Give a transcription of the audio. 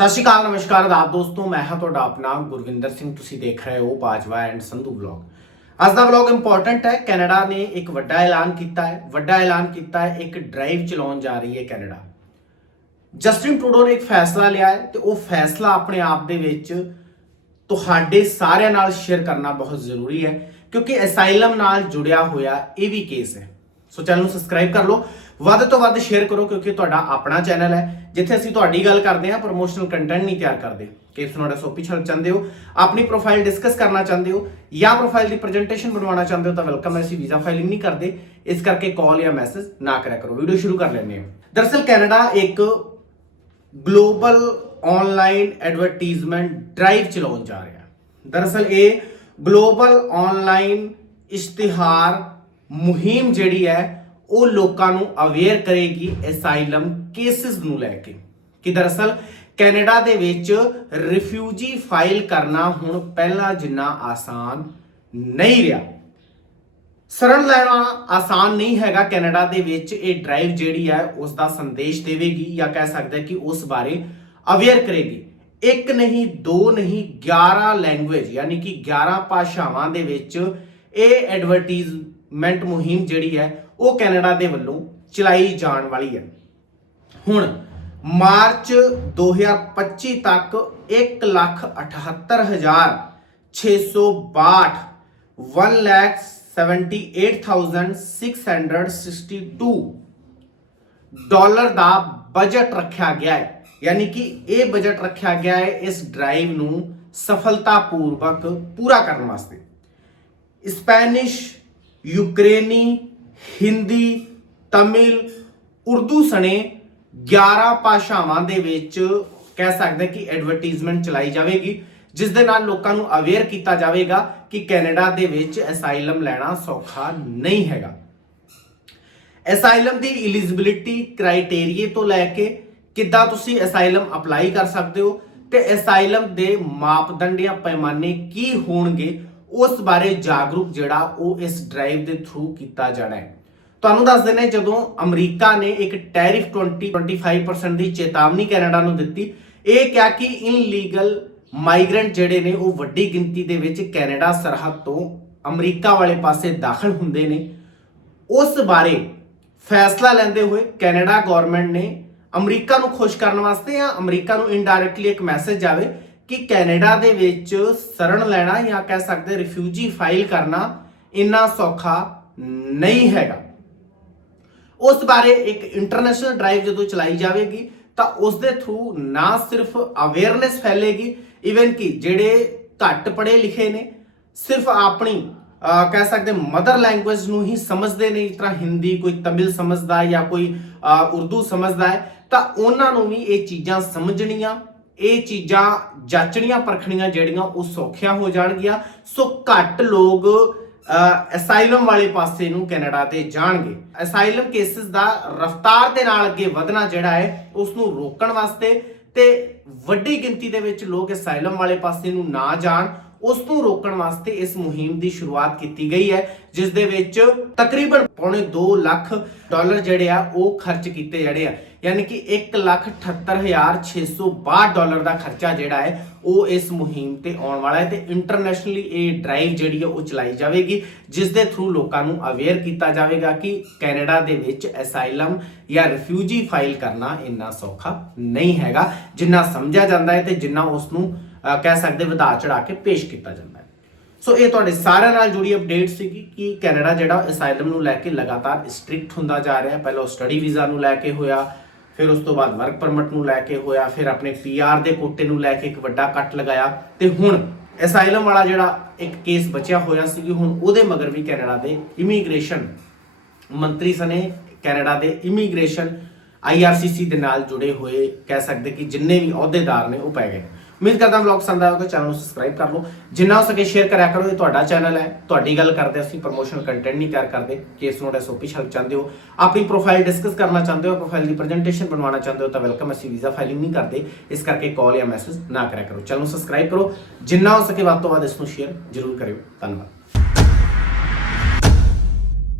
ਸਤਿ ਸ਼੍ਰੀ ਅਕਾਲ, ਨਮਸਕਾਰ ਆਦਾਬ ਦੋਸਤੋ, ਮੈਂ ਹਾਂ ਤੁਹਾਡਾ ਆਪਣਾ ਗੁਰਵਿੰਦਰ ਸਿੰਘ। ਤੁਸੀਂ ਦੇਖ ਰਹੇ ਹੋ ਬਾਜਵਾ ਐਂਡ ਸੰਧੂ ਵਲੌਗ। ਅੱਜ ਦਾ ਵਲੌਗ ਇੰਪੋਰਟੈਂਟ ਹੈ, ਕੈਨੇਡਾ ਨੇ ਇੱਕ ਵੱਡਾ ਐਲਾਨ ਕੀਤਾ ਹੈ। ਵੱਡਾ ਐਲਾਨ ਕੀਤਾ ਹੈ, ਇੱਕ ਡਰਾਈਵ ਚਲਾਉਣ ਜਾ ਰਹੀ ਹੈ ਕੈਨੇਡਾ। ਜਸਟਿਨ ਟਰੂਡੋ ਨੇ ਇੱਕ ਫੈਸਲਾ ਲਿਆ ਹੈ ਤੇ ਉਹ ਫੈਸਲਾ ਆਪਣੇ ਆਪ ਦੇ ਵਿੱਚ ਤੁਹਾਡੇ ਸਾਰਿਆਂ ਨਾਲ ਸ਼ੇਅਰ ਕਰਨਾ ਬਹੁਤ ਜ਼ਰੂਰੀ ਹੈ, ਕਿਉਂਕਿ ਅਸਾਈਲਮ ਨਾਲ ਜੁੜਿਆ ਹੋਇਆ ਇਹ ਵੀ ਕੇਸ ਹੈ। ਸੋ ਚੈਨਲ ਨੂੰ ਸਬਸਕ੍ਰਾਈਬ ਕਰ ਲਓ। ਵੱਧ ਤੋਂ ਵੱਧ ਸ਼ੇਅਰ ਕਰੋ ਕਿਉਂਕਿ ਤੁਹਾਡਾ ਆਪਣਾ ਚੈਨਲ ਹੈ। ਜਿੱਥੇ ਅਸੀਂ ਤੁਹਾਡੀ ਗੱਲ ਕਰਦੇ ਹਾਂ ਪ੍ਰੋਮੋਸ਼ਨਲ ਕੰਟੈਂਟ ਨਹੀਂ ਤਿਆਰ ਕਰਦੇ। ਕੇਸ ਨੂੰ ਸੋਪੀ ਛੱਡ ਚਾਹੁੰਦੇ ਹੋ, ਆਪਣੀ ਪ੍ਰੋਫਾਈਲ ਡਿਸਕਸ ਕਰਨਾ ਚਾਹੁੰਦੇ ਹੋ ਜਾਂ ਪ੍ਰੋਫਾਈਲ ਦੀ ਪ੍ਰੈਜੈਂਟੇਸ਼ਨ ਬਣਵਾਉਣਾ ਚਾਹੁੰਦੇ ਹੋ ਤਾਂ ਵੈਲਕਮ ਹੈ, ਅਸੀਂ ਵੀਜ਼ਾ ਫਾਈਲਿੰਗ ਨਹੀਂ ਕਰਦੇ। ਇਸ ਕਰਕੇ ਕਾਲ ਜਾਂ ਮੈਸੇਜ ਨਾ ਕਰਿਆ ਕਰੋ। ਵੀਡੀਓ ਸ਼ੁਰੂ ਕਰ ਲੈਂਦੇ ਹਾਂ। ਦਰਅਸਲ ਕੈਨੇਡਾ ਇੱਕ ਗਲੋਬਲ ਆਨਲਾਈਨ ਐਡਵਰਟਾਈਜ਼ਮੈਂਟ ਡਰਾਈਵ ਚਲਾਉਣ ਜਾ ਰਿਹਾ ਦਰਅਸਲ ਇਹ ਗਲੋਬਲ ਆਨਲਾਈਨ ਇਸ਼ਤਿਹਾਰ ਮੁਹਿੰਮ ਜਿਹੜੀ ਹੈ, ਉਹ ਲੋਕਾਂ ਨੂੰ ਅਵੇਅਰ ਕਰੇਗੀ ਅਸਾਈਲਮ ਕੇਸਿਸ ਨੂੰ ਲੈ ਕੇ। ਕਿ ਦਰਅਸਲ ਕੈਨੇਡਾ ਦੇ ਵਿੱਚ ਰਿਫਿਊਜੀ ਫਾਈਲ ਕਰਨਾ ਹੁਣ ਪਹਿਲਾਂ ਜਿੰਨਾ ਆਸਾਨ ਨਹੀਂ ਰਿਹਾ। ਸਰਣ ਲੈਣਾ ਆਸਾਨ ਨਹੀਂ ਹੈਗਾ ਕੈਨੇਡਾ ਦੇ ਵਿੱਚ, ਇਹ ਡਰਾਈਵ ਜਿਹੜੀ ਹੈ, ਉਸ ਦਾ ਸੰਦੇਸ਼ ਦੇਵੇਗੀ ਜਾਂ ਕਹਿ ਸਕਦੇ ਕਿ ਉਸ ਬਾਰੇ ਅਵੇਅਰ ਕਰੇਗੀ। ਇੱਕ ਨਹੀਂ, ਦੋ ਨਹੀਂ 11 ਲੈਂਗੁਏਜ ਯਾਨੀ ਕਿ 11 ਭਾਸ਼ਾਵਾਂ ਦੇ ਵਿੱਚ ਇਹ ਮੈਂਟ ਮੁਹਿੰਮ ਜਿਹੜੀ ਹੈ, ਉਹ ਕੈਨੇਡਾ ਦੇ ਵੱਲੋਂ ਚਲਾਈ ਜਾਣ ਵਾਲੀ ਹੈ। ਹੁਣ ਮਾਰਚ 2025 ਤੱਕ 178662 178662 ਡਾਲਰ ਦਾ ਬਜਟ ਰੱਖਿਆ ਗਿਆ ਹੈ। ਯਾਨੀ ਕਿ ਇਹ ਬਜਟ ਰੱਖਿਆ ਗਿਆ ਹੈ ਇਸ ਡਰਾਈਵ ਨੂੰ ਸਫਲਤਾਪੂਰਵਕ ਪੂਰਾ ਕਰਨ ਵਾਸਤੇ। ਸਪੈਨਿਸ਼ ਯੂਕਰੇਨੀ, ਹਿੰਦੀ, ਤਮਿਲ, ਉਰਦੂ ਸਣੇ 11 ਭਾਸ਼ਾਵਾਂ ਦੇ ਵਿੱਚ ਕਹਿ ਸਕਦੇ ਕਿ ਐਡਵਰਟਾਈਜ਼ਮੈਂਟ ਚਲਾਈ ਜਾਵੇਗੀ, ਜਿਸ ਦੇ ਨਾਲ ਲੋਕਾਂ ਨੂੰ ਅਵੇਅਰ ਕੀਤਾ ਜਾਵੇਗਾ ਕਿ ਕੈਨੇਡਾ ਦੇ ਵਿੱਚ ਅਸਾਈਲਮ ਲੈਣਾ ਸੌਖਾ ਨਹੀਂ ਹੈਗਾ। ਅਸਾਈਲਮ ਦੀ ਐਲੀਜੀਬਿਲਿਟੀ ਕ੍ਰਾਈਟੇਰੀਏ ਤੋਂ ਲੈ ਕੇ ਕਿੱਦਾਂ ਤੁਸੀਂ ਅਸਾਈਲਮ ਅਪਲਾਈ ਕਰ ਸਕਦੇ ਹੋ ਤੇ ਅਸਾਈਲਮ ਦੇ ਮਾਪਦੰਡ ਜਾਂ ਪੈਮਾਨੇ ਕੀ ਹੋਣਗੇ ਉਸ ਬਾਰੇ ਜਾਗਰੂਕ ਜਿਹੜਾ ਉਹ ਇਸ ਡਰਾਈਵ ਦੇ ਥਰੂ ਕੀਤਾ ਜਾਣਾ ਹੈ। ਤੁਹਾਨੂੰ ਦੱਸ ਦਿੰਦੇ ਜਦੋਂ ਅਮਰੀਕਾ ਨੇ ਇੱਕ ਟੈਰਿਫ 20 25% ਦੀ ਚੇਤਾਵਨੀ ਕੈਨੇਡਾ ਨੂੰ ਦਿੱਤੀ, ਇਹ ਕਿਹਾ ਕਿ ਇਨਲੀਗਲ ਮਾਈਗ੍ਰੈਂਟ ਜਿਹੜੇ ਨੇ, ਉਹ ਵੱਡੀ ਗਿਣਤੀ ਦੇ ਵਿੱਚ ਕੈਨੇਡਾ ਸਰਹੱਦ ਤੋਂ ਅਮਰੀਕਾ ਵਾਲੇ ਪਾਸੇ ਦਾਖਲ ਹੁੰਦੇ ਨੇ। ਉਸ ਬਾਰੇ ਫੈਸਲਾ ਲੈਂਦੇ ਹੋਏ ਕੈਨੇਡਾ ਗਵਰਨਮੈਂਟ ਨੇ ਅਮਰੀਕਾ ਨੂੰ ਖੁਸ਼ ਕਰਨ ਵਾਸਤੇ ਜਾਂ ਅਮਰੀਕਾ ਨੂੰ ਇਨਡਾਇਰੈਕਟਲੀ ਇੱਕ ਮੈਸੇਜ ਜਾਵੇ ਕਿ ਕੈਨੇਡਾ ਦੇ ਵਿੱਚ ਸਰਨ ਲੈਣਾ ਜਾਂ ਕਹਿ ਸਕਦੇ ਰਿਫਿਊਜੀ ਫਾਈਲ ਕਰਨਾ ਇੰਨਾ ਸੌਖਾ ਨਹੀਂ ਹੈਗਾ। ਉਸ ਬਾਰੇ ਇੱਕ ਇੰਟਰਨੈਸ਼ਨਲ ਡਰਾਈਵ ਜਦੋਂ ਚਲਾਈ ਜਾਵੇਗੀ, ਤਾਂ ਉਸ ਦੇ ਥਰੂ ਨਾ ਸਿਰਫ ਅਵੇਅਰਨੈਸ ਫੈਲੇਗੀ ਇਵਨ ਕਿ ਜਿਹੜੇ ਘੱਟ ਪੜ੍ਹੇ ਲਿਖੇ ਨੇ, ਸਿਰਫ ਆਪਣੀ ਕਹਿ ਸਕਦੇ ਮਦਰ ਲੈਂਗੁਏਜ ਨੂੰ ਹੀ ਸਮਝਦੇ ਨੇ, ਜਿਸ ਤਰ੍ਹਾਂ ਹਿੰਦੀ ਕੋਈ ਤਮਿਲ ਸਮਝਦਾ ਜਾਂ ਕੋਈ ਉਰਦੂ ਸਮਝਦਾ ਹੈ, ਤਾਂ ਉਹਨਾਂ ਨੂੰ ਵੀ ਇਹ ਚੀਜ਼ਾਂ ਸਮਝਣੀਆਂ ਇਹ ਚੀਜ਼ਾਂ ਜਾਚਣੀਆਂ, ਪਰਖਣੀਆਂ ਜਿਹੜੀਆਂ ਉਹ ਸੌਖੀਆਂ ਹੋ ਜਾਣਗੀਆਂ। ਸੋ ਘੱਟ ਲੋਕ ਅਸਾਈਲਮ ਵਾਲੇ ਪਾਸੇ ਨੂੰ ਕੈਨੇਡਾ ਤੇ ਜਾਣਗੇ। ਅਸਾਈਲਮ ਕੇਸਿਸ ਦਾ ਰਫਤਾਰ ਦੇ ਨਾਲ ਅੱਗੇ ਵਧਣਾ ਜਿਹੜਾ ਹੈ ਉਸ ਨੂੰ ਰੋਕਣ ਵਾਸਤੇ ਤੇ ਵੱਡੀ ਗਿਣਤੀ ਦੇ ਵਿੱਚ ਲੋਕ ਅਸਾਈਲਮ ਵਾਲੇ ਪਾਸੇ ਨੂੰ ਨਾ ਜਾਣ ਉਸ ਨੂੰ ਰੋਕਣ ਵਾਸਤੇ ਇਸ ਮੁਹਿੰਮ ਦੀ ਸ਼ੁਰੂਆਤ ਕੀਤੀ ਗਈ ਹੈ, ਜਿਸ ਦੇ ਵਿੱਚ ਤਕਰੀਬਨ ਪੌਣੇ 2 ਲੱਖ ਡਾਲਰ ਜਿਹੜੇ ਆ, ਉਹ ਖਰਚ ਕੀਤੇ ਜਿਹੜੇ ਆ। ਯਾਨੀ ਕਿ 178662 ਡਾਲਰ ਦਾ ਖਰਚਾ ਜਿਹੜਾ ਹੈ, ਉਹ ਇਸ ਮੁਹਿੰਮ ਤੇ ਆਉਣ ਵਾਲਾ ਹੈ ਤੇ ਇੰਟਰਨੈਸ਼ਨਲੀ ਇਹ ਡਰਾਈਵ ਜਿਹੜੀ ਹੈ, ਉਹ ਚਲਾਈ ਜਾਵੇਗੀ, ਜਿਸ ਦੇ ਥਰੂ ਲੋਕਾਂ ਨੂੰ ਅਵੇਅਰ ਕੀਤਾ ਜਾਵੇਗਾ ਕਿ ਕੈਨੇਡਾ ਦੇ ਵਿੱਚ ਅਸਾਈਲਮ ਜਾਂ ਰਿਫਿਊਜੀ ਫਾਈਲ ਕਰਨਾ ਇੰਨਾ ਸੌਖਾ ਨਹੀਂ ਹੈਗਾ, ਜਿੰਨਾ ਸਮਝਿਆ ਜਾਂਦਾ ਹੈ ਤੇ ਜਿੰਨਾ ਉਸ ਨੂੰ ਕਹਿ ਸਕਦੇ ਵਧਾ ਚੜਾ ਕੇ ਪੇਸ਼ ਕੀਤਾ ਜਾਂਦਾ ਹੈ। ਸੋ ਇਹ ਤੁਹਾਡੇ ਸਾਰਿਆਂ ਨਾਲ ਜੁੜੀ ਅਪਡੇਟ ਸੀਗੀ ਕਿ ਕੈਨੇਡਾ ਜਿਹੜਾ ਅਸਾਈਲਮ ਨੂੰ ਲੈ ਕੇ ਲਗਾਤਾਰ ਸਟ੍ਰਿਕਟ ਹੁੰਦਾ ਜਾ ਰਿਹਾ ਹੈ। ਪਹਿਲਾਂ ਸਟੱਡੀ ਵੀਜ਼ਾ ਨੂੰ ਲੈ ਕੇ ਹੋਇਆ ਫਿਰ ਉਸ ਤੋਂ ਬਾਅਦ ਵਰਕ ਪਰਮਿਟ ਨੂੰ ਲੈ ਕੇ ਹੋਇਆ, ਫਿਰ ਆਪਣੇ ਪੀਆਰ ਦੇ ਕੋਟੇ ਨੂੰ ਲੈ ਕੇ ਇੱਕ ਵੱਡਾ ਕੱਟ ਲਗਾਇਆ ਤੇ ਹੁਣ ਅਸਾਈਲਮ ਵਾਲਾ ਜਿਹੜਾ ਇੱਕ ਕੇਸ ਬਚਿਆ ਹੋਇਆ ਸੀ ਹੁਣ ਉਹਦੇ ਮਗਰ ਵੀ ਕੈਨੇਡਾ ਦੇ ਇਮੀਗ੍ਰੇਸ਼ਨ ਮੰਤਰੀ ਸਨੇ ਕੈਨੇਡਾ ਦੇ ਇਮੀਗ੍ਰੇਸ਼ਨ ਆਈਆਰਸੀਸੀ ਦੇ ਨਾਲ ਜੁੜੇ ਹੋਏ ਕਹਿ ਸਕਦੇ ਕਿ ਜਿੰਨੇ ਵੀ ਅਹੁਦੇਦਾਰ ਨੇ ਉਹ ਪੈ ਗਏ। ਉਮੀਦ ਕਰਦਾ ਵਲੌਗ ਪਸੰਦ ਆਇਆ ਹੋਵੇਗਾ ਚੈਨਲ ਨੂੰ ਸਬਸਕ੍ਰਾਈਬ ਕਰ ਲਓ। ਜਿੰਨਾ ਹੋ ਸਕੇ ਸ਼ੇਅਰ ਕਰਿਆ ਕਰੋ, ਇਹ ਤੁਹਾਡਾ ਚੈਨਲ ਹੈ। ਤੁਹਾਡੀ ਗੱਲ ਕਰਦੇ ਅਸੀਂ ਪ੍ਰੋਮੋਸ਼ਨਲ ਕੰਟੈਂਟ ਨਹੀਂ ਤਿਆਰ ਕਰਦੇ। ਕੇਸ ਨੋਟ ਐਸਓਪੀ ਛਲ ਚਾਹੁੰਦੇ ਹੋ। ਆਪਣੀ ਪ੍ਰੋਫਾਈਲ ਡਿਸਕਸ ਕਰਨਾ ਚਾਹੁੰਦੇ ਹੋ ਪ੍ਰੋਫਾਈਲ ਦੀ ਪ੍ਰੈਜੈਂਟੇਸ਼ਨ ਬਣਵਾਉਣਾ ਚਾਹੁੰਦੇ ਹੋ, ਤਾਂ ਵੈਲਕਮ ਅਸੀਂ ਵੀਜ਼ਾ ਫਾਈਲਿੰਗ ਨਹੀਂ ਕਰਦੇ। ਇਸ ਕਰਕੇ ਕਾਲ ਜਾਂ ਮੈਸੇਜ ਨਾ ਕਰਿਆ ਕਰੋ। ਚੈਨਲ ਨੂੰ ਸਬਸਕ੍ਰਾਈਬ ਕਰੋ। ਜਿੰਨਾ ਹੋ ਸਕੇ ਵੱਧ ਤੋਂ ਵੱਧ ਇਸ ਨੂੰ ਸ਼ੇਅਰ ਜ਼ਰੂਰ ਕਰਿਓ। ਧੰਨਵਾਦ।